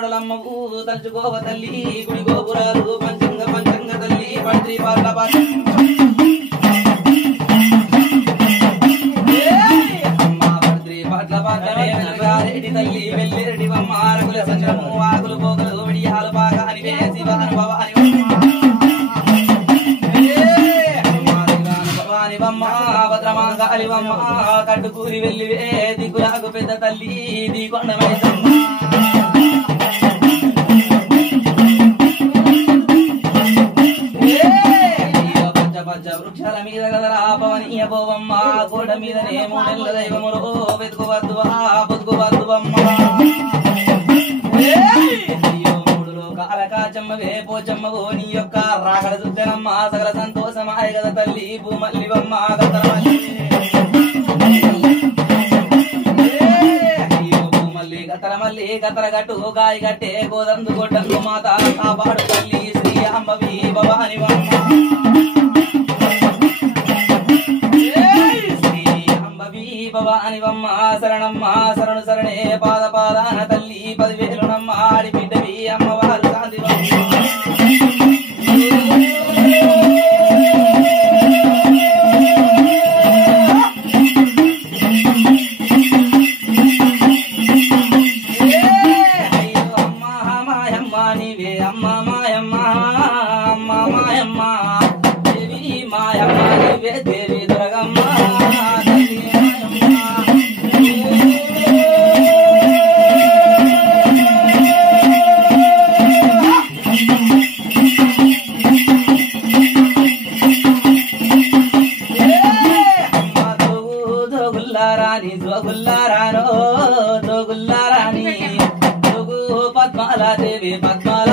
దౌడలమ్మవు తలుచుకోవ తల్లి గుడి గోపురాలు పంచంగ పంచంగ తల్లి పంత్రి పార్ల రెడ్డి తల్లి వెల్లిరెడ్డి బొమ్మ ఆరకుల సంచము ఆకులు పోగలు విడియాలు బాగా అని వేసి అనుభవాని బొమ్మ భద్రమాంగాలి బొమ్మ కట్టుకూరి వెళ్ళి దిగులాగు పెద్ద తల్లి దిగొండ మైసమ్మ వృక్షాల మీద కదరా పవనీయ పోవమ్మ గోడ మీదనే మూడెళ్ళ దైవములో వెతుకువద్దువా బతుకువద్దువమ్మ మూడులో కాలకాచమ్మవే పోచమ్మవో నీ యొక్క రాగడ దుద్దనమ్మ సకల సంతోషమాయ గద తల్లి భూమల్లివమ్మ గతరమల్లి భూమల్లి గతరమల్లి గతరగట్టు గాయ గట్టే గోదందు గొడ్డలు మాత కాపాడు తల్లి శ్రీ అంబవి భవానివమ్మ భవానివమ్మ శరణమ్మ శరణు శరణే పాద పాదాన తల్లి 10,000 ఆడి బిడ్డవి అమ్మవారు అమ్మ మాయమ్మ నీవే అమ్మ మాయమ్మ అమ్మ మాయమ్మ దేవి మాయమ్మ నీవే దేవి దుర్గమ్మ దేవి పద్మాల